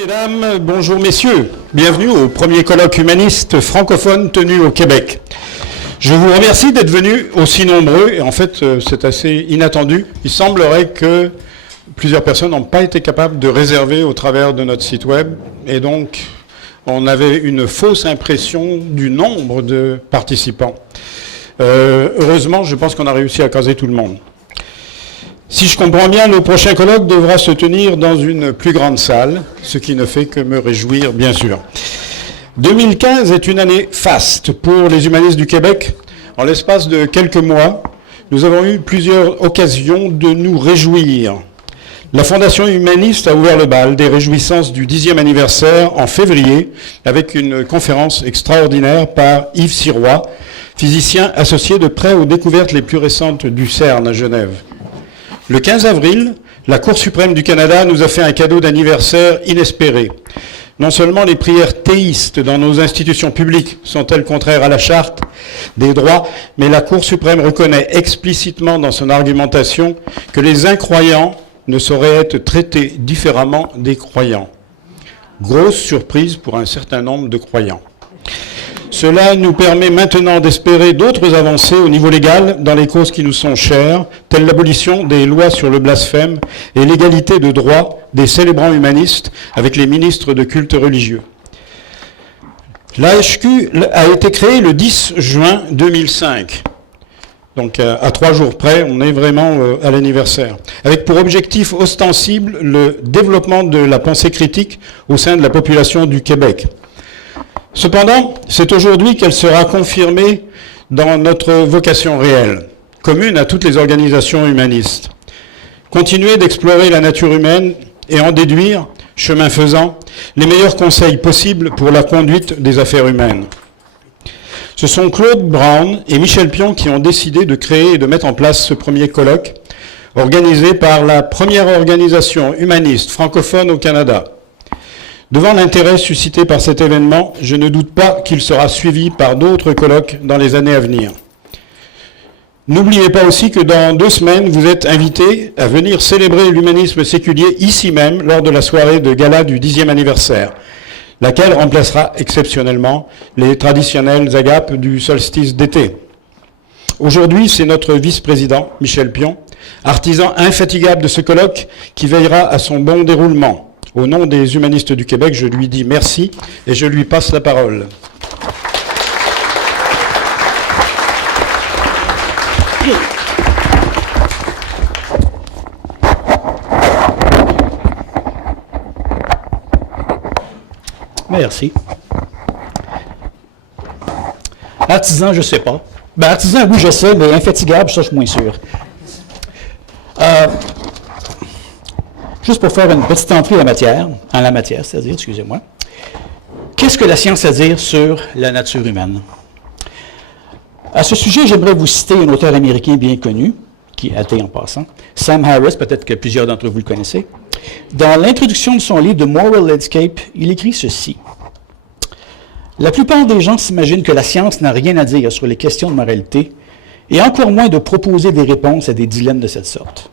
mesdames, bonjour messieurs. Bienvenue au premier colloque humaniste francophone tenu au Québec. Je vous remercie d'être venus aussi nombreux et en fait c'est assez inattendu. Il semblerait que plusieurs personnes n'ont pas été capables de réserver au travers de notre site web et donc on avait une fausse impression du nombre de participants. Heureusement, je pense qu'on a réussi à caser tout le monde. Si je comprends bien, le prochain colloque devra se tenir dans une plus grande salle, ce qui ne fait que me réjouir, bien sûr. 2015 est une année faste pour les humanistes du Québec. En l'espace de quelques mois, nous avons eu plusieurs occasions de nous réjouir. La Fondation humaniste a ouvert le bal des réjouissances du 10e anniversaire en février avec une conférence extraordinaire par Yves Sirois, physicien associé de près aux découvertes les plus récentes du CERN à Genève. Le 15 avril, la Cour suprême du Canada nous a fait un cadeau d'anniversaire inespéré. Non seulement les prières théistes dans nos institutions publiques sont-elles contraires à la Charte des droits, mais la Cour suprême reconnaît explicitement dans son argumentation que les incroyants ne sauraient être traités différemment des croyants. Grosse surprise pour un certain nombre de croyants. Cela nous permet maintenant d'espérer d'autres avancées au niveau légal dans les causes qui nous sont chères, telles l'abolition des lois sur le blasphème et l'égalité de droit des célébrants humanistes avec les ministres de culte religieux. L'AHQ a été créée le 10 juin 2005. Donc à 3 jours près, on est vraiment à l'anniversaire. Avec pour objectif ostensible le développement de la pensée critique au sein de la population du Québec. Cependant, c'est aujourd'hui qu'elle sera confirmée dans notre vocation réelle, commune à toutes les organisations humanistes. Continuer d'explorer la nature humaine et en déduire, chemin faisant, les meilleurs conseils possibles pour la conduite des affaires humaines. Ce sont Claude Brown et Michel Pion qui ont décidé de créer et de mettre en place ce premier colloque, organisé par la première organisation humaniste francophone au Canada. Devant l'intérêt suscité par cet événement, je ne doute pas qu'il sera suivi par d'autres colloques dans les années à venir. N'oubliez pas aussi que dans 2 semaines, vous êtes invités à venir célébrer l'humanisme séculier ici même lors de la soirée de gala du 10e anniversaire, laquelle remplacera exceptionnellement les traditionnelles agapes du solstice d'été. Aujourd'hui, c'est notre vice-président, Michel Pion, artisan infatigable de ce colloque, qui veillera à son bon déroulement. Au nom des humanistes du Québec, je lui dis merci et je lui passe la parole. Merci. Artisan, je ne sais pas. Ben, artisan, oui, je sais, mais infatigable, ça, je suis moins sûr. Juste pour faire une petite entrée en la matière, c'est-à-dire, excusez-moi, qu'est-ce que la science a à dire sur la nature humaine? À ce sujet, j'aimerais vous citer un auteur américain bien connu, qui est athée en passant, Sam Harris, peut-être que plusieurs d'entre vous le connaissez. Dans l'introduction de son livre « The Moral Landscape », il écrit ceci. « La plupart des gens s'imaginent que la science n'a rien à dire sur les questions de moralité, et encore moins de proposer des réponses à des dilemmes de cette sorte.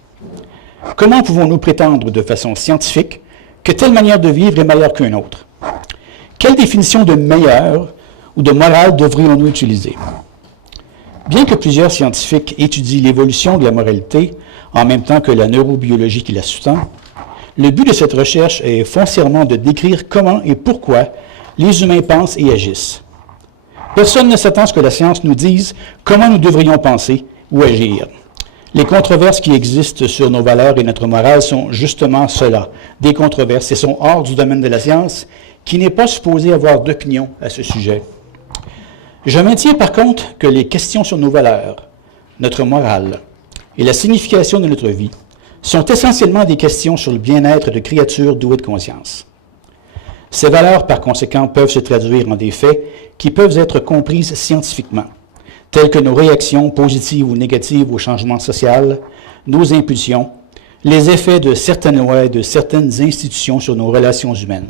Comment pouvons-nous prétendre de façon scientifique que telle manière de vivre est meilleure qu'une autre? Quelle définition de meilleur ou de morale devrions-nous utiliser? Bien que plusieurs scientifiques étudient l'évolution de la moralité en même temps que la neurobiologie qui la sous-tend, le but de cette recherche est foncièrement de décrire comment et pourquoi les humains pensent et agissent. Personne ne s'attend à ce que la science nous dise comment nous devrions penser ou agir. Les controverses qui existent sur nos valeurs et notre morale sont justement cela, des controverses, et sont hors du domaine de la science, qui n'est pas supposé avoir d'opinion à ce sujet. Je maintiens par contre que les questions sur nos valeurs, notre morale et la signification de notre vie sont essentiellement des questions sur le bien-être de créatures douées de conscience. Ces valeurs, par conséquent, peuvent se traduire en des faits qui peuvent être comprises scientifiquement, telles que nos réactions positives ou négatives au changement social, nos impulsions, les effets de certaines lois et de certaines institutions sur nos relations humaines.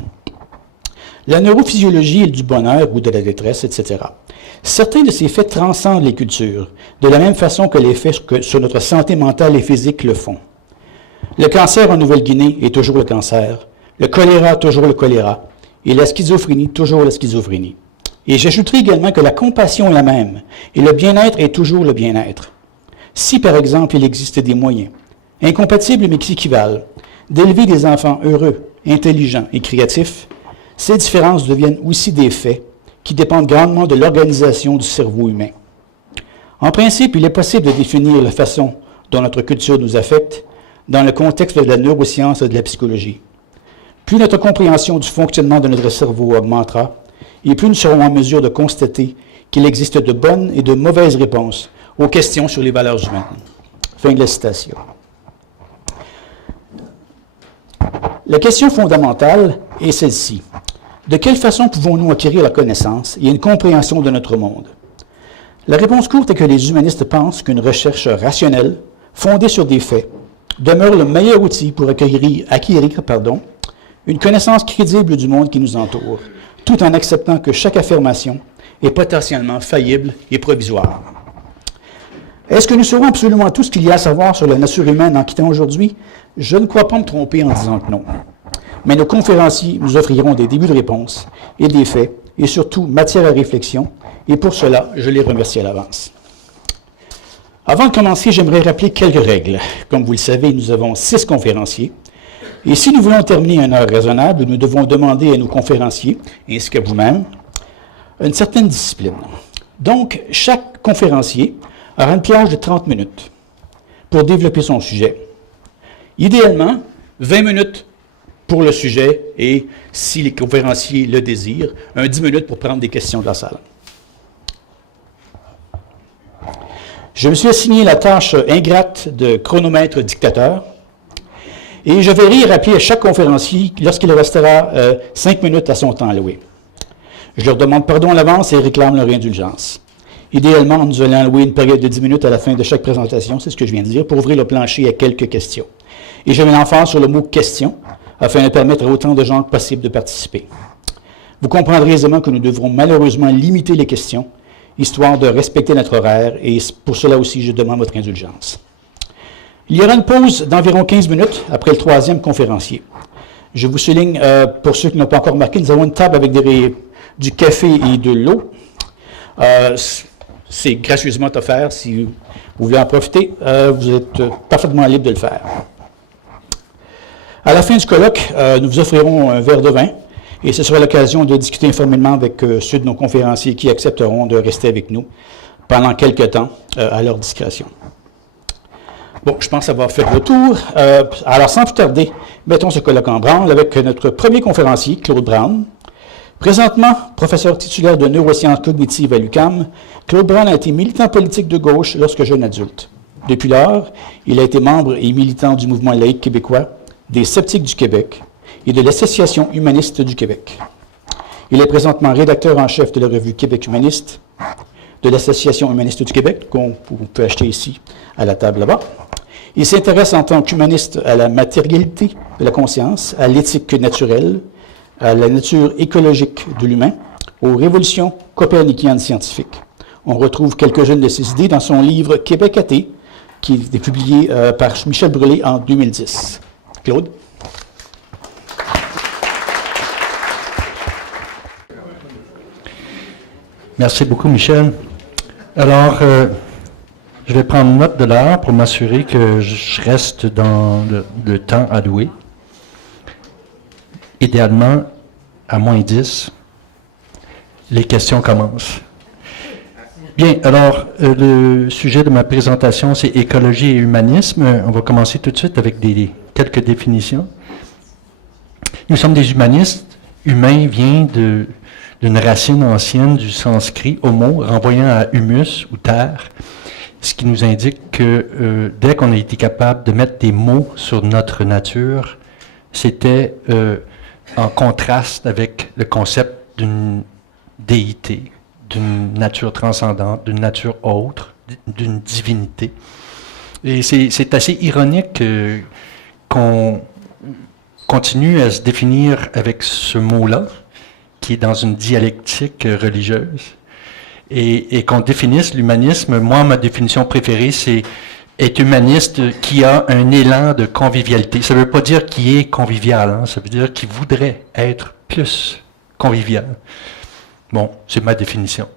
La neurophysiologie est du bonheur ou de la détresse, etc. Certains de ces faits transcendent les cultures, de la même façon que les faits sur notre santé mentale et physique le font. Le cancer en Nouvelle-Guinée est toujours le cancer, Le choléra, toujours le choléra. Et la schizophrénie, toujours la schizophrénie. Et j'ajouterai également que la compassion est la même. Et le bien-être est toujours le bien-être. Si, par exemple, il existe des moyens, incompatibles mais qui s'équivalent, d'élever des enfants heureux, intelligents et créatifs, ces différences deviennent aussi des faits qui dépendent grandement de l'organisation du cerveau humain. En principe, il est possible de définir la façon dont notre culture nous affecte dans le contexte de la neuroscience et de la psychologie. Plus notre compréhension du fonctionnement de notre cerveau augmentera, et plus nous serons en mesure de constater qu'il existe de bonnes et de mauvaises réponses aux questions sur les valeurs humaines. Fin de la citation. La question fondamentale est celle-ci. De quelle façon pouvons-nous acquérir la connaissance et une compréhension de notre monde? La réponse courte est que les humanistes pensent qu'une recherche rationnelle, fondée sur des faits, demeure le meilleur outil pour acquérir une connaissance crédible du monde qui nous entoure, tout en acceptant que chaque affirmation est potentiellement faillible et provisoire. Est-ce que nous saurons absolument tout ce qu'il y a à savoir sur la nature humaine en quittant aujourd'hui? Je ne crois pas me tromper en disant que non. Mais nos conférenciers nous offriront des débuts de réponse et des faits, et surtout matière à réflexion, et pour cela, je les remercie à l'avance. Avant de commencer, j'aimerais rappeler quelques règles. Comme vous le savez, nous avons 6 conférenciers, et si nous voulons terminer à une heure raisonnable, nous devons demander à nos conférenciers, ainsi qu'à vous-même, une certaine discipline. Donc, chaque conférencier aura une plage de 30 minutes pour développer son sujet. Idéalement, 20 minutes pour le sujet et, si les conférenciers le désirent, 10 minutes pour prendre des questions de la salle. Je me suis assigné la tâche ingrate de chronomètre dictateur et je verrai rappeler à chaque conférencier lorsqu'il restera 5 minutes à son temps alloué. Je leur demande pardon à l'avance et réclame leur indulgence. Idéalement, nous allons allouer une période de 10 minutes à la fin de chaque présentation, c'est ce que je viens de dire, pour ouvrir le plancher à quelques questions. Et je mets l'emphase sur le mot « question » afin de permettre à autant de gens que possible de participer. Vous comprendrez aisément que nous devrons malheureusement limiter les questions, histoire de respecter notre horaire, et pour cela aussi, je demande votre indulgence. Il y aura une pause d'environ 15 minutes après le 3e conférencier. Je vous souligne, pour ceux qui n'ont pas encore remarqué, nous avons une table avec du café et de l'eau. C'est gracieusement offert. Si vous voulez en profiter, vous êtes parfaitement libre de le faire. À la fin du colloque, nous vous offrirons un verre de vin et ce sera l'occasion de discuter informellement avec ceux de nos conférenciers qui accepteront de rester avec nous pendant quelques temps à leur discrétion. Bon, je pense avoir fait le tour. Alors, sans plus tarder, mettons ce colloque en branle avec notre premier conférencier, Claude Brown. Présentement, professeur titulaire de neurosciences cognitives à l'UQAM, Claude Brown a été militant politique de gauche lorsque jeune adulte. Depuis lors, il a été membre et militant du mouvement laïque québécois, des Sceptiques du Québec et de l'Association humaniste du Québec. Il est présentement rédacteur en chef de la revue Québec humaniste, de l'Association humaniste du Québec, qu'on peut acheter ici à la table là-bas. Il s'intéresse en tant qu'humaniste à la matérialité de la conscience, à l'éthique naturelle, à la nature écologique de l'humain, aux révolutions coperniciennes scientifiques. On retrouve quelques-unes de ses idées dans son livre « Québec athée », qui est publié par Michel Brûlé en 2010. Claude? Merci beaucoup, Michel. Alors, je vais prendre note de l'heure pour m'assurer que je reste dans le temps alloué. Idéalement, à moins 10, les questions commencent. Bien, alors, le sujet de ma présentation, c'est écologie et humanisme. On va commencer tout de suite avec quelques définitions. Nous sommes des humanistes. Humain vient d'une racine ancienne du sanskrit, homo, renvoyant à humus ou terre, ce qui nous indique que dès qu'on a été capable de mettre des mots sur notre nature, c'était en contraste avec le concept d'une déité, d'une nature transcendante, d'une nature autre, d'une divinité. Et c'est assez ironique qu'on continue à se définir avec ce mot-là, qui est dans une dialectique religieuse, et qu'on définisse l'humanisme. Moi, ma définition préférée, c'est est humaniste qui a un élan de convivialité. Ça ne veut pas dire qu'il est convivial, hein, ça veut dire qu'il voudrait être plus convivial. Bon, c'est ma définition.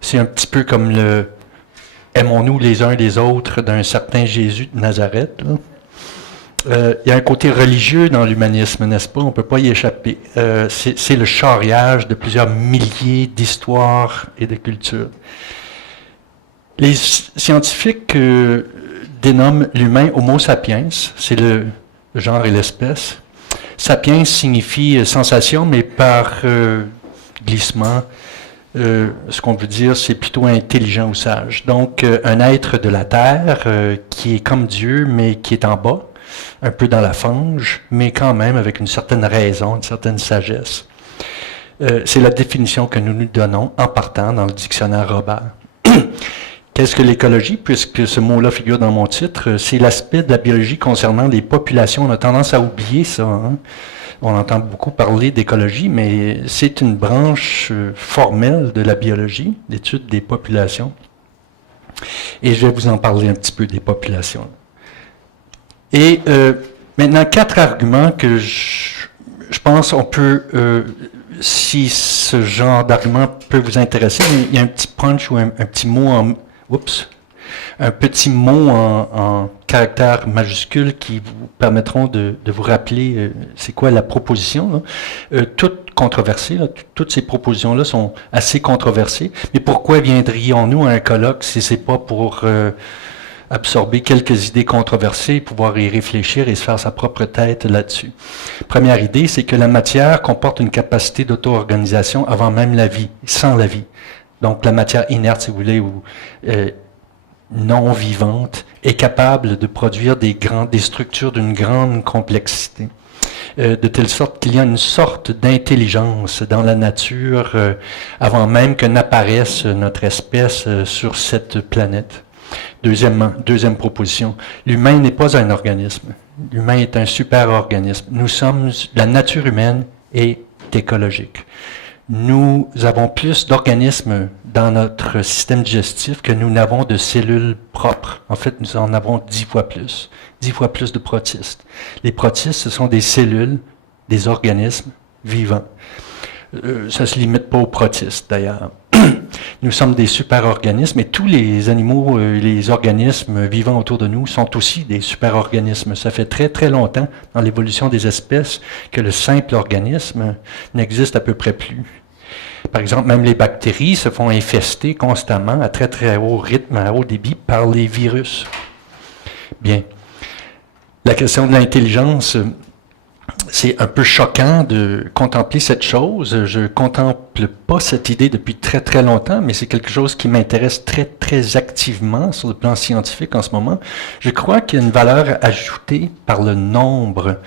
C'est un petit peu comme le « aimons-nous les uns les autres » d'un certain Jésus de Nazareth. Il y a un côté religieux dans l'humanisme, n'est-ce pas? On ne peut pas y échapper. C'est le charriage de plusieurs milliers d'histoires et de cultures. Les scientifiques dénomment l'humain Homo sapiens, c'est le genre et l'espèce. Sapiens signifie sensation, mais par glissement, ce qu'on veut dire, c'est plutôt intelligent ou sage. Donc, un être de la Terre qui est comme Dieu, mais qui est en bas, un peu dans la fange, mais quand même avec une certaine raison, une certaine sagesse. C'est la définition que nous nous donnons en partant dans le dictionnaire Robert. Qu'est-ce que l'écologie? Puisque ce mot-là figure dans mon titre, c'est l'aspect de la biologie concernant les populations. On a tendance à oublier ça, hein? On entend beaucoup parler d'écologie, mais c'est une branche formelle de la biologie, l'étude des populations. Et je vais vous en parler un petit peu des populations. Et maintenant, 4 arguments que je pense on peut, si ce genre d'argument peut vous intéresser, il y a un petit punch ou un petit mot en caractère majuscule qui vous permettront de vous rappeler c'est quoi la proposition. Toutes controversées, toutes ces propositions-là sont assez controversées. Mais pourquoi viendrions-nous à un colloque si c'est pas pour absorber quelques idées controversées, pouvoir y réfléchir et se faire sa propre tête là-dessus? Première idée, c'est que la matière comporte une capacité d'auto-organisation avant même la vie, sans la vie. Donc la matière inerte, si vous voulez, ou non vivante, est capable de produire des structures d'une grande complexité, de telle sorte qu'il y a une sorte d'intelligence dans la nature avant même que n'apparaisse notre espèce sur cette planète. Deuxième proposition, l'humain n'est pas un organisme. L'humain est un super-organisme. La nature humaine est écologique. Nous avons plus d'organismes dans notre système digestif que nous n'avons de cellules propres. En fait, nous en avons 10 fois plus de protistes. Les protistes, ce sont des cellules, des organismes vivants. Ça ne se limite pas aux protistes, d'ailleurs. Nous sommes des super-organismes et tous les animaux, les organismes vivants autour de nous sont aussi des super-organismes. Ça fait très, très longtemps dans l'évolution des espèces que le simple organisme n'existe à peu près plus. Par exemple, même les bactéries se font infester constamment à très, très haut rythme, à haut débit par les virus. Bien. La question de l'intelligence, c'est un peu choquant de contempler cette chose. Je ne contemple pas cette idée depuis très, très longtemps, mais c'est quelque chose qui m'intéresse très, très activement sur le plan scientifique en ce moment. Je crois qu'il y a une valeur ajoutée par le nombre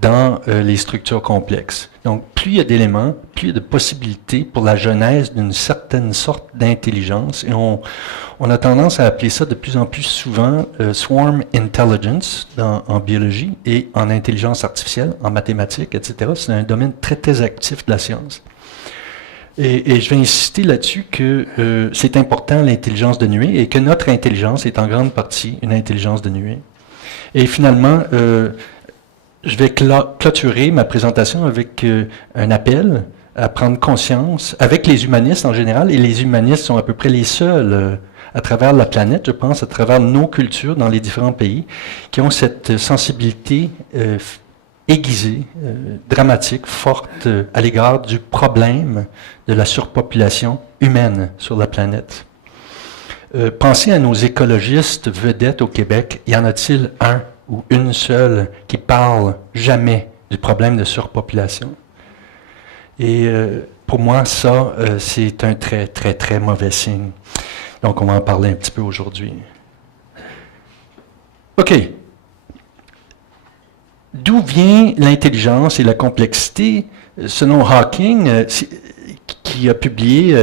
dans les structures complexes. Donc, plus il y a d'éléments, plus il y a de possibilités pour la genèse d'une certaine sorte d'intelligence. Et on a tendance à appeler ça de plus en plus souvent swarm intelligence en biologie et en intelligence artificielle, en mathématiques, etc. C'est un domaine très, très actif de la science. Et je vais insister là-dessus que c'est important l'intelligence de nuée et que notre intelligence est en grande partie une intelligence de nuée. Et finalement, je vais clôturer ma présentation avec un appel à prendre conscience, avec les humanistes en général, et les humanistes sont à peu près les seuls à travers la planète, je pense, à travers nos cultures dans les différents pays, qui ont cette sensibilité aiguisée, dramatique, forte à l'égard du problème de la surpopulation humaine sur la planète. Pensez à nos écologistes vedettes au Québec. Y en a-t-il un ou une seule qui parle jamais du problème de surpopulation? Et pour moi, ça, c'est un très, très, très mauvais signe. Donc, on va en parler un petit peu aujourd'hui. OK. D'où vient l'intelligence et la complexité? Selon Hawking, qui a publié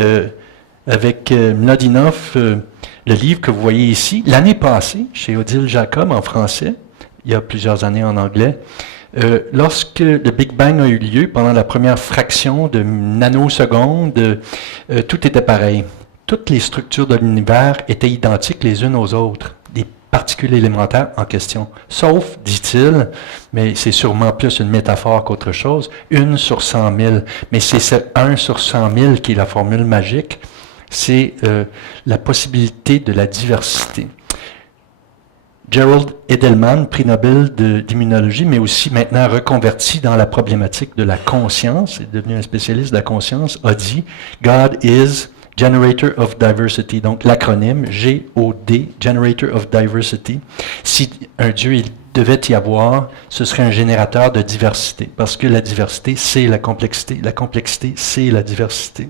avec Mlodinow le livre que vous voyez ici, l'année passée, chez Odile Jacob en français, il y a plusieurs années en anglais, lorsque le Big Bang a eu lieu, pendant la première fraction de nanoseconde, tout était pareil. Toutes les structures de l'univers étaient identiques les unes aux autres. Des particules élémentaires en question. Sauf, dit-il, mais c'est sûrement plus une métaphore qu'autre chose, 1 sur 100 000. Mais c'est ce 1 sur 100 000 qui est la formule magique. C'est la possibilité de la diversité. Gerald Edelman, prix Nobel d'immunologie, mais aussi maintenant reconverti dans la problématique de la conscience, est devenu un spécialiste de la conscience, a dit « God is Generator of Diversity », donc l'acronyme G-O-D, Generator of Diversity. Si un Dieu il devait y avoir, ce serait un générateur de diversité, parce que la diversité, c'est la complexité, c'est la diversité.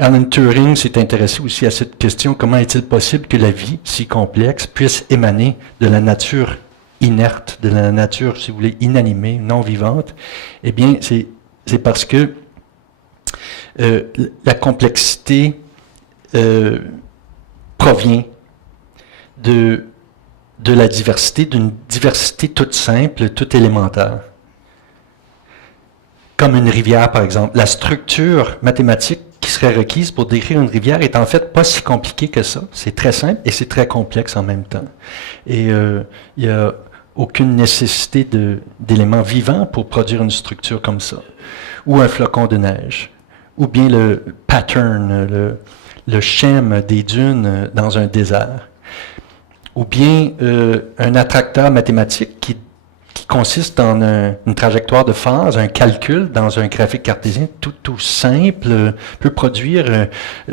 Alan Turing s'est intéressé aussi à cette question, comment est-il possible que la vie, si complexe, puisse émaner de la nature inerte, de la nature, si vous voulez, inanimée, non vivante? Eh bien, c'est parce que la complexité provient de la diversité, d'une diversité toute simple, toute élémentaire. Comme une rivière, par exemple. La structure mathématique qui serait requise pour décrire une rivière est en fait pas si compliquée que ça. C'est très simple et c'est très complexe en même temps. Et il n'y a aucune nécessité d'éléments vivants pour produire une structure comme ça. Ou un flocon de neige. Ou bien le pattern, le schème des dunes dans un désert. Ou bien un attracteur mathématique qui consiste en une trajectoire de phase, un calcul dans un graphique cartésien tout simple, peut produire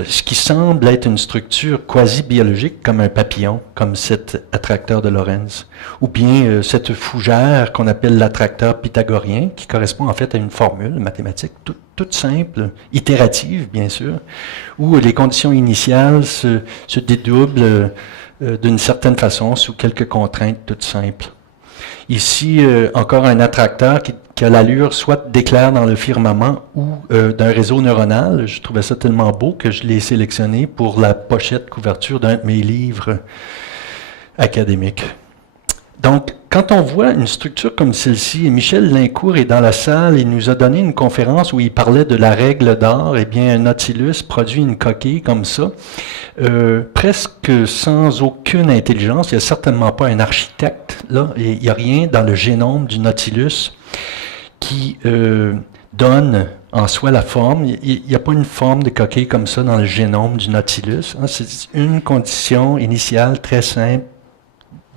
ce qui semble être une structure quasi-biologique comme un papillon, comme cet attracteur de Lorentz. Ou bien cette fougère qu'on appelle l'attracteur pythagorien, qui correspond en fait à une formule mathématique toute simple, itérative bien sûr, où les conditions initiales se dédoublent d'une certaine façon sous quelques contraintes toutes simples. Ici, encore un attracteur qui a l'allure soit d'éclair dans le firmament ou d'un réseau neuronal. Je trouvais ça tellement beau que je l'ai sélectionné pour la pochette couverture d'un de mes livres académiques. Donc, quand on voit une structure comme celle-ci, et Michel Lincourt est dans la salle, il nous a donné une conférence où il parlait de la règle d'or, eh bien, un Nautilus produit une coquille comme ça, presque sans aucune intelligence. Il n'y a certainement pas un architecte, là, et il n'y a rien dans le génome du Nautilus qui donne en soi la forme. Il n'y a pas une forme de coquille comme ça dans le génome du Nautilus. Hein. C'est une condition initiale très simple,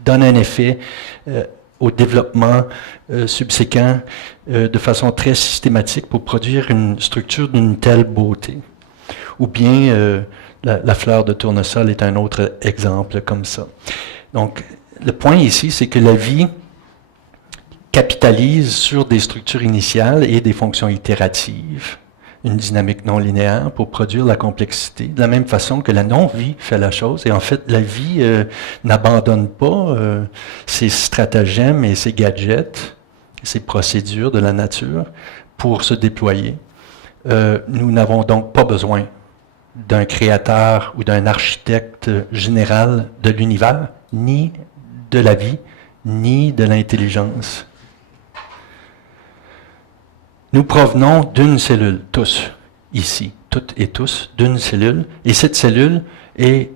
donne un effet au développement subséquent de façon très systématique pour produire une structure d'une telle beauté. Ou bien la fleur de tournesol est un autre exemple comme ça. Donc, le point ici, c'est que la vie capitalise sur des structures initiales et des fonctions itératives, une dynamique non linéaire pour produire la complexité, de la même façon que la non-vie fait la chose. Et en fait, la vie n'abandonne pas ses stratagèmes et ses gadgets, ses procédures de la nature pour se déployer. Nous n'avons donc pas besoin d'un créateur ou d'un architecte général de l'univers, ni de la vie, ni de l'intelligence. Nous provenons d'une cellule, tous, ici, toutes et tous, d'une cellule, et cette cellule est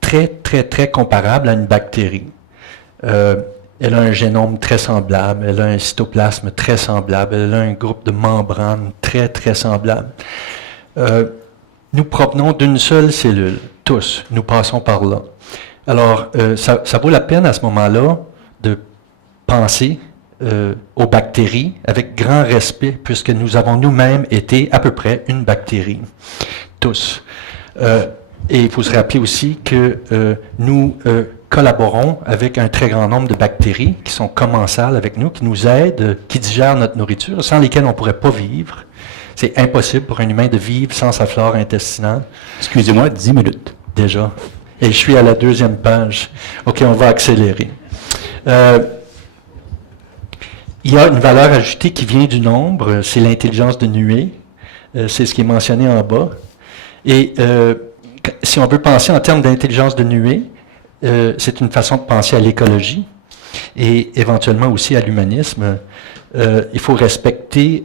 très comparable à une bactérie. Elle a un génome très semblable, elle a un cytoplasme très semblable, elle a un groupe de membranes très semblable. Nous provenons d'une seule cellule, tous, nous passons par là. Alors, ça vaut la peine à ce moment-là de penser aux bactéries avec grand respect, puisque nous avons nous-mêmes été à peu près une bactérie, tous. Et il faut se rappeler aussi que nous collaborons avec un très grand nombre de bactéries qui sont commensales avec nous, qui nous aident, qui digèrent notre nourriture, sans lesquelles on ne pourrait pas vivre. C'est impossible pour un humain de vivre sans sa flore intestinale. Excusez-moi, 10 minutes. Déjà. Et je suis à la 2e page. OK, on va accélérer. Il y a une valeur ajoutée qui vient du nombre, c'est l'intelligence de nuée. C'est ce qui est mentionné en bas. Et si on veut penser en termes d'intelligence de nuée, c'est une façon de penser à l'écologie et éventuellement aussi à l'humanisme. Il faut respecter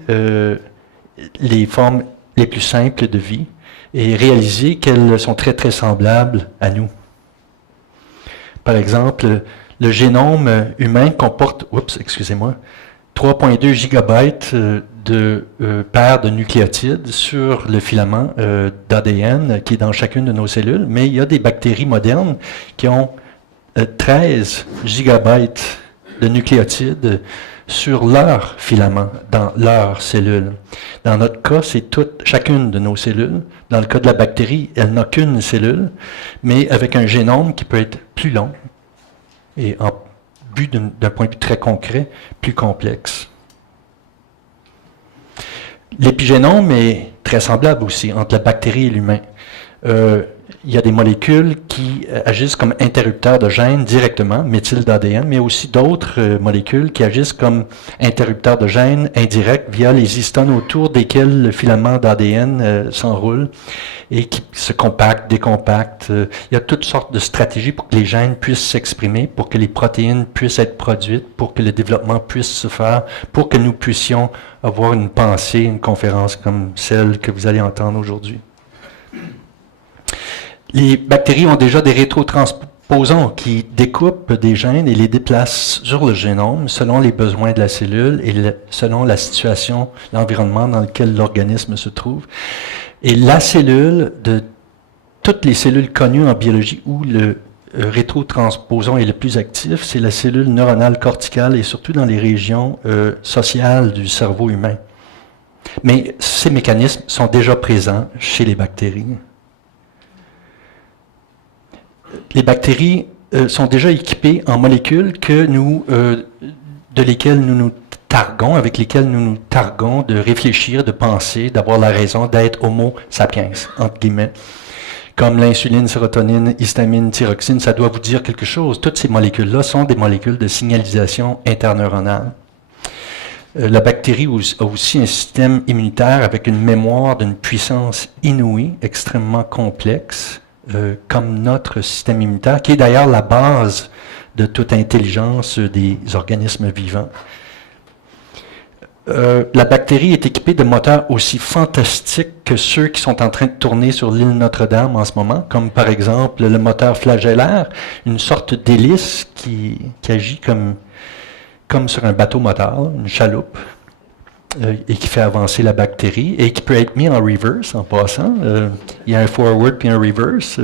les formes les plus simples de vie et réaliser qu'elles sont très, très semblables à nous. Par exemple, le génome humain comporte, 3,2 gigabytes de paires de nucléotides sur le filament d'ADN qui est dans chacune de nos cellules, mais il y a des bactéries modernes qui ont 13 gigabytes de nucléotides sur leur filament, dans leurs cellules. Dans notre cas, c'est chacune de nos cellules. Dans le cas de la bactérie, elle n'a qu'une cellule, mais avec un génome qui peut être plus long et en but d'un point de vue très concret, plus complexe. L'épigénome est très semblable aussi entre la bactérie et l'humain. Il y a des molécules qui agissent comme interrupteurs de gènes directement, méthyl d'ADN, mais aussi d'autres molécules qui agissent comme interrupteurs de gènes indirects via les histones autour desquels le filament d'ADN s'enroule et qui se compactent, décompactent. Il y a toutes sortes de stratégies pour que les gènes puissent s'exprimer, pour que les protéines puissent être produites, pour que le développement puisse se faire, pour que nous puissions avoir une pensée, une conférence comme celle que vous allez entendre aujourd'hui. Les bactéries ont déjà des rétrotransposons qui découpent des gènes et les déplacent sur le génome selon les besoins de la cellule et selon la situation, l'environnement dans lequel l'organisme se trouve. Et la cellule, de toutes les cellules connues en biologie où le rétrotransposon est le plus actif, c'est la cellule neuronale corticale et surtout dans les régions sociales du cerveau humain. Mais ces mécanismes sont déjà présents chez les bactéries. Les bactéries sont déjà équipées en molécules avec lesquelles nous nous targuons de réfléchir, de penser, d'avoir la raison, d'être homo sapiens, entre guillemets. Comme l'insuline, sérotonine, histamine, thyroxine, ça doit vous dire quelque chose. Toutes ces molécules-là sont des molécules de signalisation interneuronale. La bactérie a aussi un système immunitaire avec une mémoire d'une puissance inouïe, extrêmement complexe, comme notre système immunitaire, qui est d'ailleurs la base de toute intelligence des organismes vivants. La bactérie est équipée de moteurs aussi fantastiques que ceux qui sont en train de tourner sur l'île Notre-Dame en ce moment, comme par exemple le moteur flagellaire, une sorte d'hélice qui agit comme sur un bateau moteur, une chaloupe, et qui fait avancer la bactérie, et qui peut être mis en reverse en passant. Il y a un forward puis un reverse.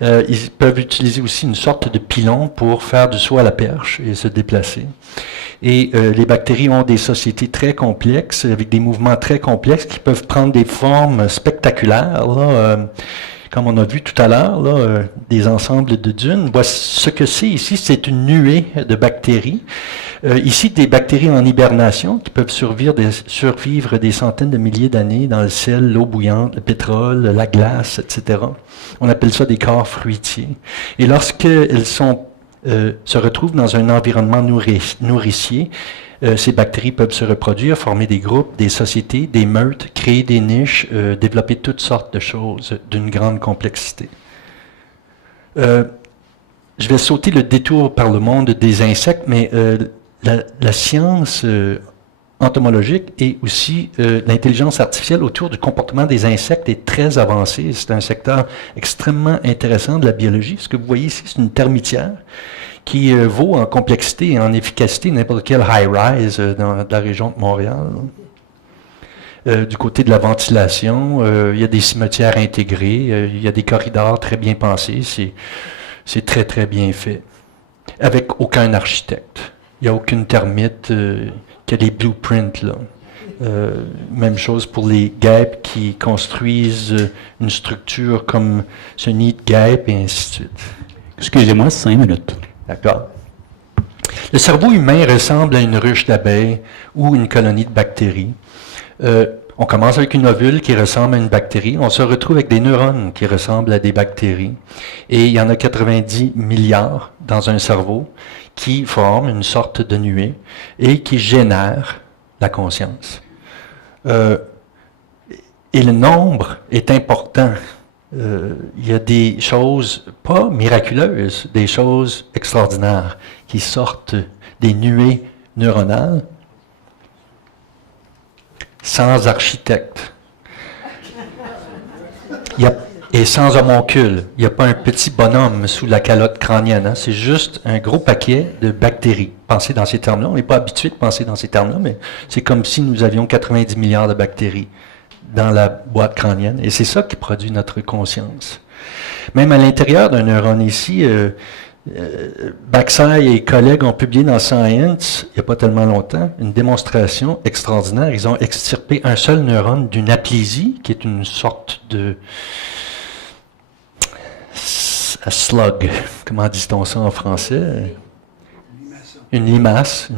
Ils peuvent utiliser aussi une sorte de pilon pour faire du saut à la perche et se déplacer. Et les bactéries ont des sociétés très complexes, avec des mouvements très complexes qui peuvent prendre des formes spectaculaires, là, comme on a vu tout à l'heure, des ensembles de dunes. Voici ce que c'est ici, c'est une nuée de bactéries. Ici, des bactéries en hibernation qui peuvent survivre des centaines de milliers d'années dans le sel, l'eau bouillante, le pétrole, la glace, etc. On appelle ça des corps fruitiers. Et lorsqu'elles se retrouvent dans un environnement nourricier, ces bactéries peuvent se reproduire, former des groupes, des sociétés, des meutes, créer des niches, développer toutes sortes de choses d'une grande complexité. Je vais sauter le détour par le monde des insectes, mais la science entomologique et aussi l'intelligence artificielle autour du comportement des insectes est très avancée. C'est un secteur extrêmement intéressant de la biologie. Ce que vous voyez ici, c'est une termitière qui vaut en complexité et en efficacité n'importe quel high-rise dans la région de Montréal. Du côté de la ventilation, il y a des cimetières intégrés, il y a des corridors très bien pensés, c'est très très bien fait, avec aucun architecte. Il n'y a aucune termite qui a des blueprints là. Même chose pour les guêpes qui construisent une structure comme ce nid de guêpe et ainsi de suite. Excusez-moi, 5 minutes. D'accord. Le cerveau humain ressemble à une ruche d'abeilles ou une colonie de bactéries. On commence avec une ovule qui ressemble à une bactérie. On se retrouve avec des neurones qui ressemblent à des bactéries. Et il y en a 90 milliards dans un cerveau qui forment une sorte de nuée et qui génèrent la conscience. Et le nombre est important. Il y a des choses pas miraculeuses, des choses extraordinaires qui sortent des nuées neuronales sans architecte. Et sans homoncule. Il n'y a pas un petit bonhomme sous la calotte crânienne. Hein? C'est juste un gros paquet de bactéries. Pensez dans ces termes-là. On n'est pas habitué de penser dans ces termes-là, mais c'est comme si nous avions 90 milliards de bactéries dans la boîte crânienne. Et c'est ça qui produit notre conscience. Même à l'intérieur d'un neurone ici, Baksay et collègues ont publié dans Science, il n'y a pas tellement longtemps, une démonstration extraordinaire. Ils ont extirpé un seul neurone d'une aplésie, qui est une sorte de slug. Comment dit-on ça en français? Une limace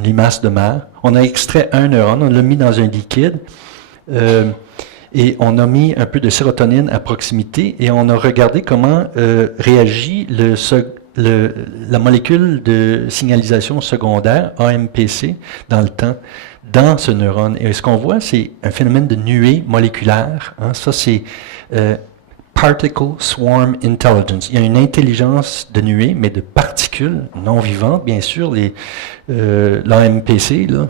de mer. On a extrait un neurone, on l'a mis dans un liquide, et on a mis un peu de sérotonine à proximité, et on a regardé comment réagit la molécule de signalisation secondaire, AMPC, dans le temps, dans ce neurone. Et ce qu'on voit, c'est un phénomène de nuée moléculaire. Hein. Ça, c'est Particle Swarm Intelligence. Il y a une intelligence de nuée, mais de particules non vivantes. Bien sûr, l'AMPC, là,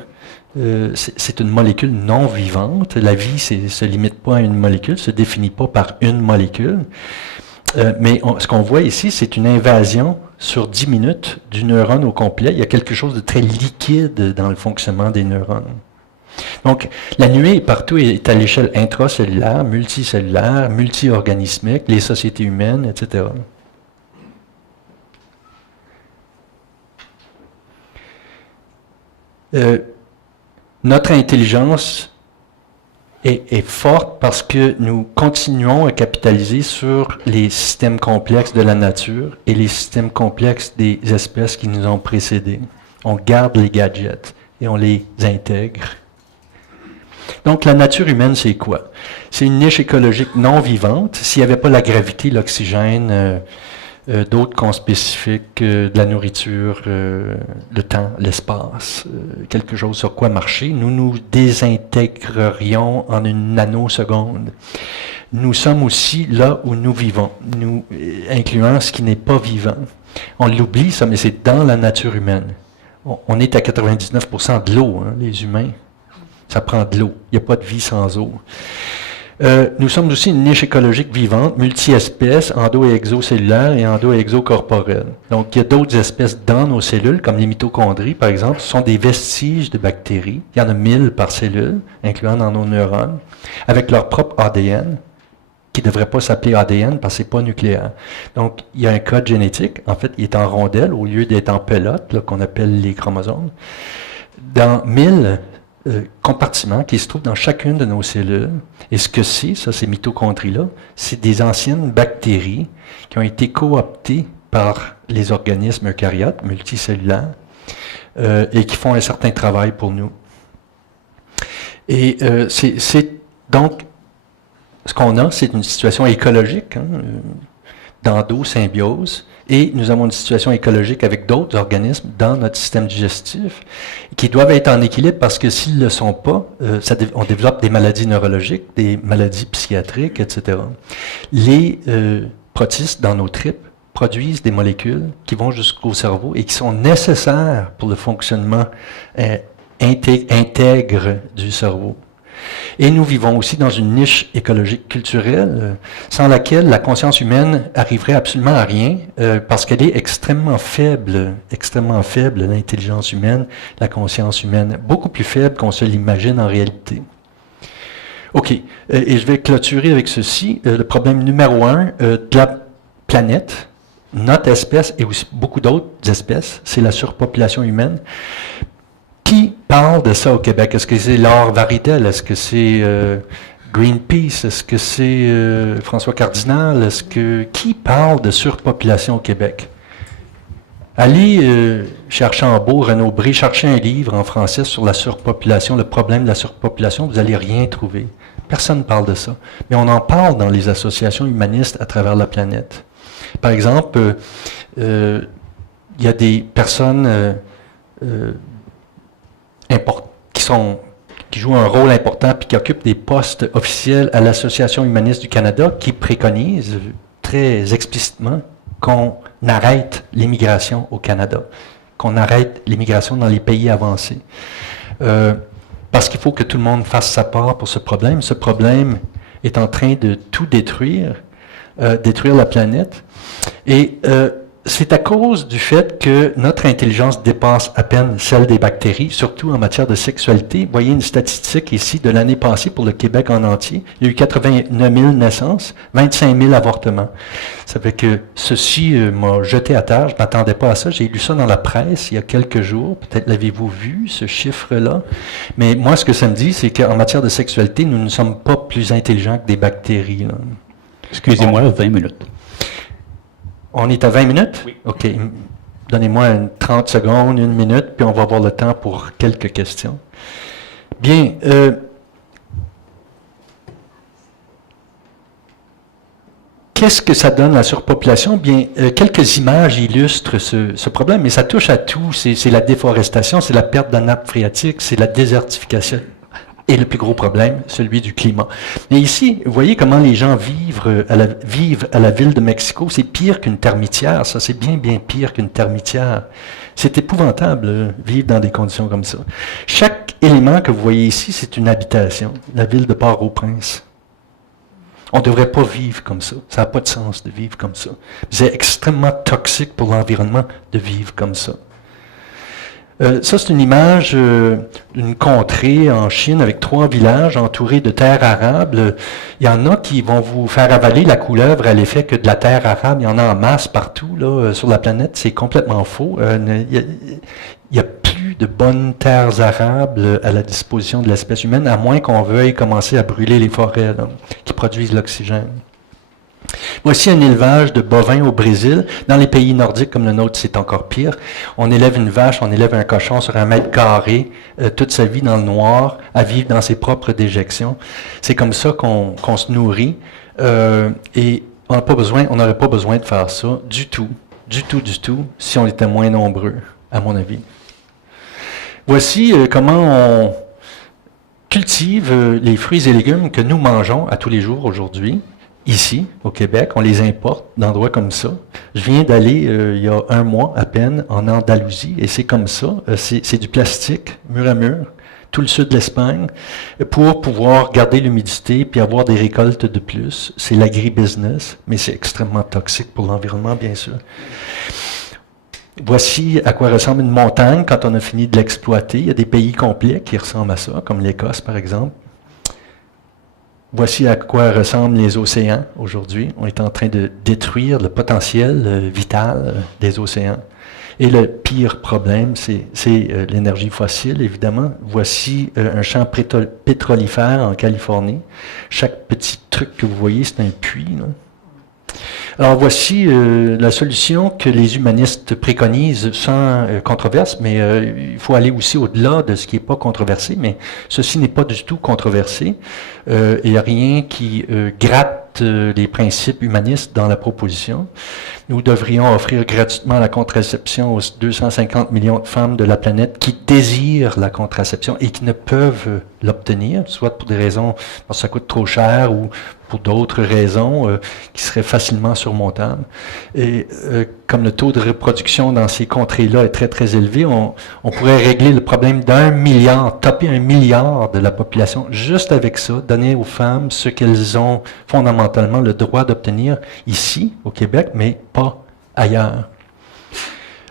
c'est une molécule non vivante. La vie ne se limite pas à une molécule, ne se définit pas par une molécule. Mais ce qu'on voit ici, c'est une invasion sur 10 minutes du neurone au complet. Il y a quelque chose de très liquide dans le fonctionnement des neurones. Donc, la nuée partout est à l'échelle intracellulaire, multicellulaire, multi-organismique, les sociétés humaines, etc. Notre intelligence est forte parce que nous continuons à capitaliser sur les systèmes complexes de la nature et les systèmes complexes des espèces qui nous ont précédés. On garde les gadgets et on les intègre. Donc, la nature humaine, c'est quoi? C'est une niche écologique non vivante. S'il n'y avait pas la gravité, l'oxygène, d'autres conspécifiques, de la nourriture, le temps, l'espace, quelque chose sur quoi marcher, nous nous désintégrerions en une nanoseconde. Nous sommes aussi là où nous vivons, nous incluant ce qui n'est pas vivant. On l'oublie, ça, mais c'est dans la nature humaine. On est à 99% de l'eau, hein, les humains. Ça prend de l'eau. Il n'y a pas de vie sans eau. Nous sommes aussi une niche écologique vivante, multi-espèces, endo- et exocellulaire et endo- et exocorporelle. Donc, il y a d'autres espèces dans nos cellules, comme les mitochondries, par exemple, ce sont des vestiges de bactéries. Il y en a 1000 par cellule, incluant dans nos neurones, avec leur propre ADN, qui ne devrait pas s'appeler ADN parce que ce n'est pas nucléaire. Donc, il y a un code génétique. En fait, il est en rondelle au lieu d'être en pelote, là, qu'on appelle les chromosomes. Dans 1000 compartiments qui se trouvent dans chacune de nos cellules. Et ce que c'est, ça, ces mitochondries-là, c'est des anciennes bactéries qui ont été cooptées par les organismes eucaryotes, multicellulaires, et qui font un certain travail pour nous. Et c'est donc, ce qu'on a, c'est une situation écologique, hein, d'endosymbiose, et nous avons une situation écologique avec d'autres organismes dans notre système digestif qui doivent être en équilibre parce que s'ils ne le sont pas, on développe des maladies neurologiques, des maladies psychiatriques, etc. Les protistes dans nos tripes produisent des molécules qui vont jusqu'au cerveau et qui sont nécessaires pour le fonctionnement intègre du cerveau. Et nous vivons aussi dans une niche écologique culturelle sans laquelle la conscience humaine arriverait absolument à rien parce qu'elle est extrêmement faible, l'intelligence humaine, la conscience humaine, beaucoup plus faible qu'on se l'imagine en réalité. OK, et je vais clôturer avec ceci. Le problème numéro 1 de la planète, notre espèce et aussi beaucoup d'autres espèces, c'est la surpopulation humaine. Qui parle de ça au Québec? Est-ce que c'est Laure Varidel? Est-ce que c'est Greenpeace? Est-ce que c'est François Cardinal? Qui parle de surpopulation au Québec? Allez chez Archambault, Renaud Bré, chercher un livre en français sur la surpopulation, le problème de la surpopulation, vous n'allez rien trouver. Personne ne parle de ça. Mais on en parle dans les associations humanistes à travers la planète. Par exemple, il y a des personnes qui jouent un rôle important puis qui occupent des postes officiels à l'Association humaniste du Canada qui préconisent très explicitement qu'on arrête l'immigration au Canada, qu'on arrête l'immigration dans les pays avancés. Parce qu'il faut que tout le monde fasse sa part pour ce problème. Ce problème est en train de tout détruire détruire la planète. Et c'est à cause du fait que notre intelligence dépasse à peine celle des bactéries, surtout en matière de sexualité. Vous voyez une statistique ici de l'année passée pour le Québec en entier. Il y a eu 89 000 naissances, 25 000 avortements. Ça fait que ceci m'a jeté à terre. Je ne m'attendais pas à ça. J'ai lu ça dans la presse il y a quelques jours. Peut-être l'avez-vous vu, ce chiffre-là. Mais moi, ce que ça me dit, c'est qu'en matière de sexualité, nous ne sommes pas plus intelligents que des bactéries, là. Excusez-moi, 20 minutes. On est à 20 minutes? Oui. OK. Donnez-moi 30 secondes, 1 minute, puis on va avoir le temps pour quelques questions. Bien. Qu'est-ce que ça donne, la surpopulation? Bien, quelques images illustrent ce problème, mais ça touche à tout. C'est la déforestation, c'est la perte de nappe phréatique, c'est la désertification. Et le plus gros problème, celui du climat. Mais ici, vous voyez comment les gens vivent à la ville de Mexico. C'est pire qu'une termitière, ça. C'est bien, bien pire qu'une termitière. C'est épouvantable, vivre dans des conditions comme ça. Chaque élément que vous voyez ici, c'est une habitation. La ville de Port-au-Prince. On ne devrait pas vivre comme ça. Ça n'a pas de sens de vivre comme ça. C'est extrêmement toxique pour l'environnement de vivre comme ça. Ça, c'est une image d'une contrée en Chine avec 3 villages entourés de terres arables. Il y en a qui vont vous faire avaler la couleuvre à l'effet que de la terre arable, il y en a en masse partout là, sur la planète. C'est complètement faux. Il n'y a plus de bonnes terres arables à la disposition de l'espèce humaine, à moins qu'on veuille commencer à brûler les forêts là, qui produisent l'oxygène. Voici un élevage de bovins au Brésil. Dans les pays nordiques comme le nôtre, c'est encore pire. On élève une vache, on élève un cochon sur 1 mètre carré, toute sa vie dans le noir, à vivre dans ses propres déjections. C'est comme ça qu'on se nourrit. Et on n'aurait pas besoin de faire ça du tout, si on était moins nombreux, à mon avis. Voici comment on cultive les fruits et légumes que nous mangeons à tous les jours aujourd'hui. Ici, au Québec, on les importe d'endroits comme ça. Je viens d'aller, il y a 1 mois à peine, en Andalousie, et c'est comme ça. C'est du plastique, mur à mur, tout le sud de l'Espagne, pour pouvoir garder l'humidité puis avoir des récoltes de plus. C'est l'agribusiness, mais c'est extrêmement toxique pour l'environnement, bien sûr. Voici à quoi ressemble une montagne quand on a fini de l'exploiter. Il y a des pays complets qui ressemblent à ça, comme l'Écosse, par exemple. Voici à quoi ressemblent les océans aujourd'hui. On est en train de détruire le potentiel vital des océans. Et le pire problème, c'est l'énergie fossile, évidemment. Voici un champ pétrolifère en Californie. Chaque petit truc que vous voyez, c'est un puits, là. Alors voici la solution que les humanistes préconisent sans controverse, mais il faut aller aussi au-delà de ce qui n'est pas controversé, mais ceci n'est pas du tout controversé. Il n'y a rien qui gratte les principes humanistes dans la proposition. Nous devrions offrir gratuitement la contraception aux 250 millions de femmes de la planète qui désirent la contraception et qui ne peuvent l'obtenir, soit pour des raisons parce que ça coûte trop cher ou pour d'autres raisons qui seraient facilement surmontables. Et comme le taux de reproduction dans ces contrées-là est très, très élevé, on pourrait régler le problème d'1 milliard, taper 1 milliard de la population juste avec ça, donner aux femmes ce qu'elles ont fondamentalement le droit d'obtenir ici, au Québec, mais pas ailleurs.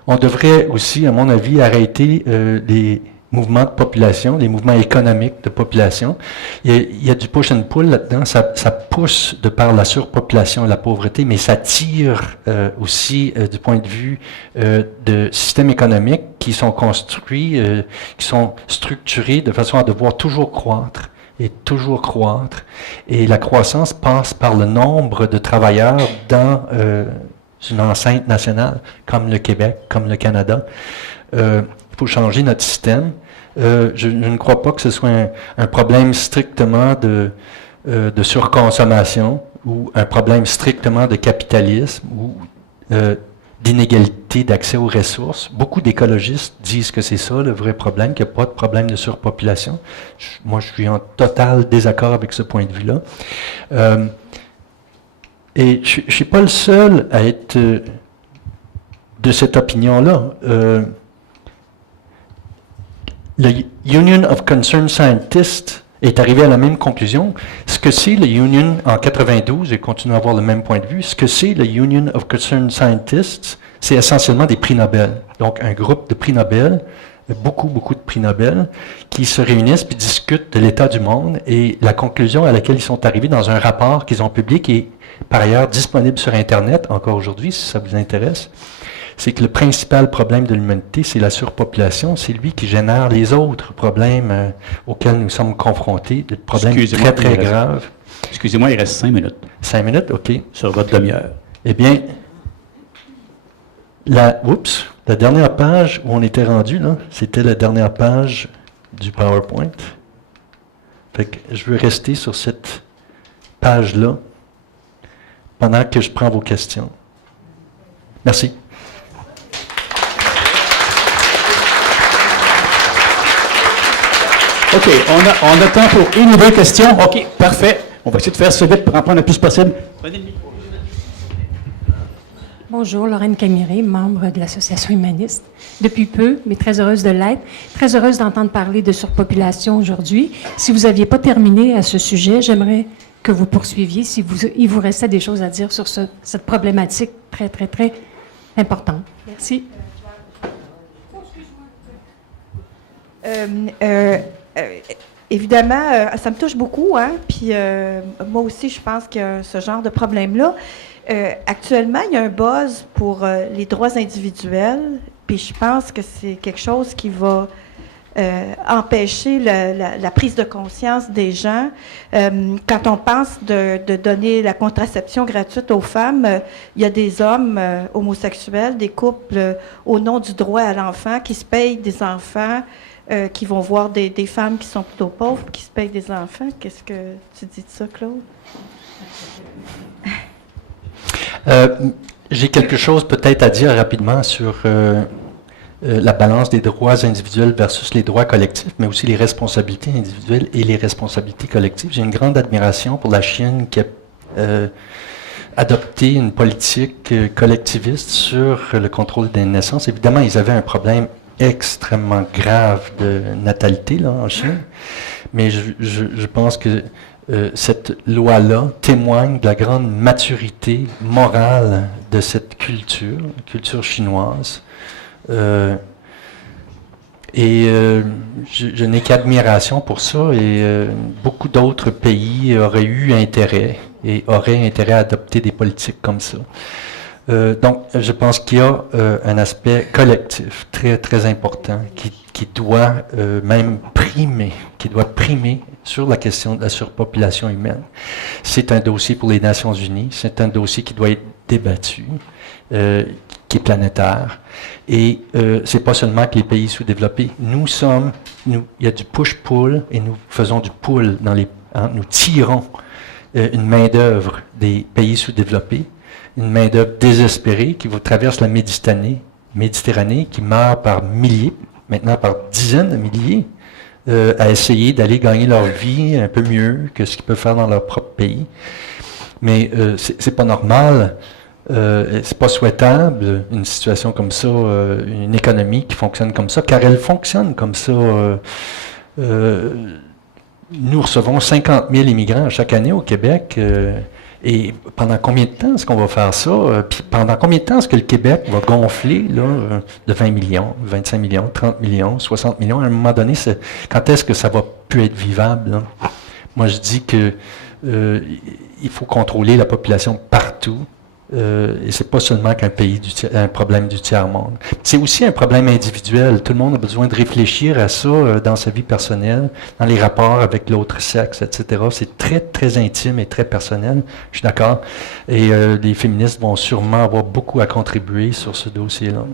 On devrait aussi, à mon avis, arrêter les mouvements de population, les mouvements économiques de population. Il y a du push and pull là-dedans, ça pousse de par la surpopulation et la pauvreté, mais ça tire aussi du point de vue de systèmes économiques qui sont construits, qui sont structurés de façon à devoir toujours croître. Et toujours croître. Et la croissance passe par le nombre de travailleurs dans une enceinte nationale, comme le Québec, comme le Canada. Il faut changer notre système. Je ne crois pas que ce soit un problème strictement de surconsommation ou un problème strictement de capitalisme ou d'inégalité d'accès aux ressources. Beaucoup d'écologistes disent que c'est ça le vrai problème, qu'il n'y a pas de problème de surpopulation. Moi, je suis en total désaccord avec ce point de vue-là. Et je ne suis pas le seul à être de cette opinion-là. Le Union of Concerned Scientists est arrivé à la même conclusion. Ce que c'est le Union en 92, et continue à avoir le même point de vue, ce que c'est le Union of Concerned Scientists, c'est essentiellement des prix Nobel. Donc, un groupe de prix Nobel, beaucoup de prix Nobel, qui se réunissent puis discutent de l'état du monde et la conclusion à laquelle ils sont arrivés dans un rapport qu'ils ont publié, qui est par ailleurs disponible sur Internet, encore aujourd'hui, si ça vous intéresse, c'est que le principal problème de l'humanité, c'est la surpopulation. C'est lui qui génère les autres problèmes auxquels nous sommes confrontés, des problèmes très graves. Excusez-moi, il reste 5 minutes. 5 minutes, OK. Sur votre demi-heure. Eh bien, la dernière page où on était rendu, là, c'était la dernière page du PowerPoint. Fait que je veux rester sur cette page-là pendant que je prends vos questions. Merci. OK, on a temps pour une ou deux questions. OK, parfait. On va essayer de faire ça vite pour en prendre le plus possible. Prenez le micro. Bonjour, Lorraine Camiré, membre de l'Association humaniste. Depuis peu, mais très heureuse de l'être, très heureuse d'entendre parler de surpopulation aujourd'hui. Si vous n'aviez pas terminé à ce sujet, j'aimerais que vous poursuiviez si il vous restait des choses à dire sur cette problématique très, très, très importante. Merci. Évidemment, ça me touche beaucoup, hein? Puis moi aussi, je pense que ce genre de problème-là. Actuellement, il y a un buzz pour les droits individuels, puis je pense que c'est quelque chose qui va empêcher la prise de conscience des gens. Quand on pense de donner la contraception gratuite aux femmes, il y a des hommes homosexuels, des couples au nom du droit à l'enfant qui se payent des enfants, qui vont voir des femmes qui sont plutôt pauvres, qui se payent des enfants. Qu'est-ce que tu dis de ça, Claude? J'ai quelque chose peut-être à dire rapidement sur la balance des droits individuels versus les droits collectifs, mais aussi les responsabilités individuelles et les responsabilités collectives. J'ai une grande admiration pour la Chine qui a adopté une politique collectiviste sur le contrôle des naissances. Évidemment, ils avaient un problème extrêmement grave de natalité là, en Chine, mais je pense que cette loi-là témoigne de la grande maturité morale de cette culture chinoise. Je n'ai qu'admiration pour ça et beaucoup d'autres pays auraient eu intérêt et auraient intérêt à adopter des politiques comme ça. Donc, je pense qu'il y a un aspect collectif très, très important qui doit même primer, sur la question de la surpopulation humaine. C'est un dossier pour les Nations Unies, c'est un dossier qui doit être débattu, qui est planétaire. Et c'est pas seulement que les pays sous-développés. Il y a du push-pull et nous faisons du pull nous tirons une main-d'œuvre des pays sous-développés, une main-d'œuvre désespérée qui vous traverse la Méditerranée, qui meurt par milliers, maintenant par dizaines de milliers, à essayer d'aller gagner leur vie un peu mieux que ce qu'ils peuvent faire dans leur propre pays. Mais c'est pas normal, c'est pas souhaitable une situation comme ça, une économie qui fonctionne comme ça, car elle fonctionne comme ça. Nous recevons 50 000 immigrants chaque année au Québec. Et pendant combien de temps est-ce qu'on va faire ça? Puis pendant combien de temps est-ce que le Québec va gonfler là, de 20 millions, 25 millions, 30 millions, 60 millions? À un moment donné, quand est-ce que ça va plus être vivable? Là? Moi, je dis que il faut contrôler la population partout. Et c'est pas seulement un problème du tiers-monde. C'est aussi un problème individuel. Tout le monde a besoin de réfléchir à ça dans sa vie personnelle, dans les rapports avec l'autre sexe, etc. C'est très, très intime et très personnel. Je suis d'accord. Et les féministes vont sûrement avoir beaucoup à contribuer sur ce dossier-là.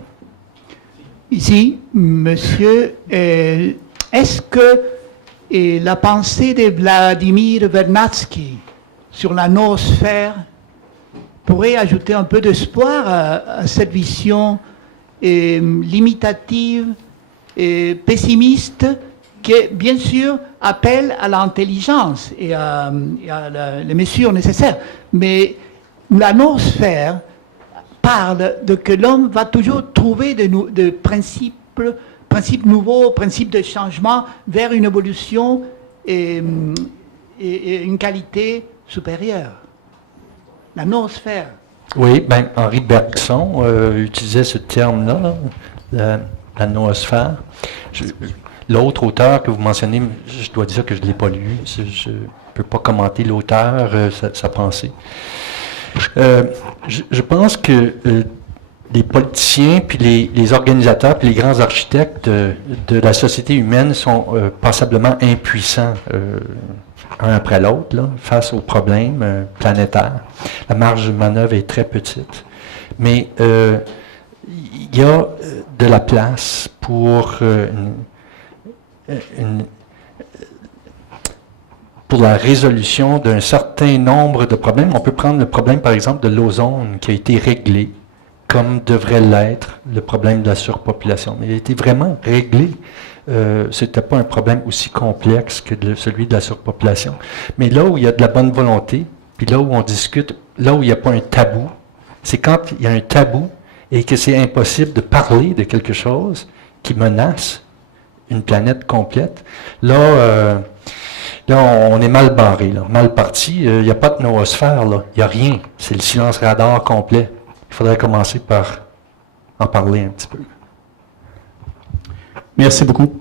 Ici, monsieur, est-ce que la pensée de Vladimir Vernadsky sur la noosphère pourrait ajouter un peu d'espoir à cette vision limitative et pessimiste qui, bien sûr, appelle à l'intelligence et à les mesures nécessaires. Mais la noosphère parle de que l'homme va toujours trouver de principes nouveaux, principes de changement vers une évolution et une qualité supérieure. La noosphère. Oui, ben Henri Bergson utilisait ce terme-là, la noosphère. L'autre auteur que vous mentionnez, je dois dire que je ne l'ai pas lu. Je ne peux pas commenter l'auteur, sa pensée. Je pense que les politiciens, puis les organisateurs, puis les grands architectes de la société humaine sont passablement impuissants un après l'autre, là, face aux problèmes planétaires. La marge de manœuvre est très petite. Mais il y a de la place pour pour la résolution d'un certain nombre de problèmes. On peut prendre le problème, par exemple, de l'ozone qui a été réglé, comme devrait l'être le problème de la surpopulation. Mais il a été vraiment réglé. Ce n'était pas un problème aussi complexe que celui de la surpopulation. Mais là où il y a de la bonne volonté, puis là où on discute, là où il n'y a pas un tabou, c'est quand il y a un tabou et que c'est impossible de parler de quelque chose qui menace une planète complète. Là, on est mal barré, là, mal parti. Il n'y a pas de noosphère, là. Il n'y a rien. C'est le silence radar complet. Il faudrait commencer par en parler un petit peu. Merci beaucoup.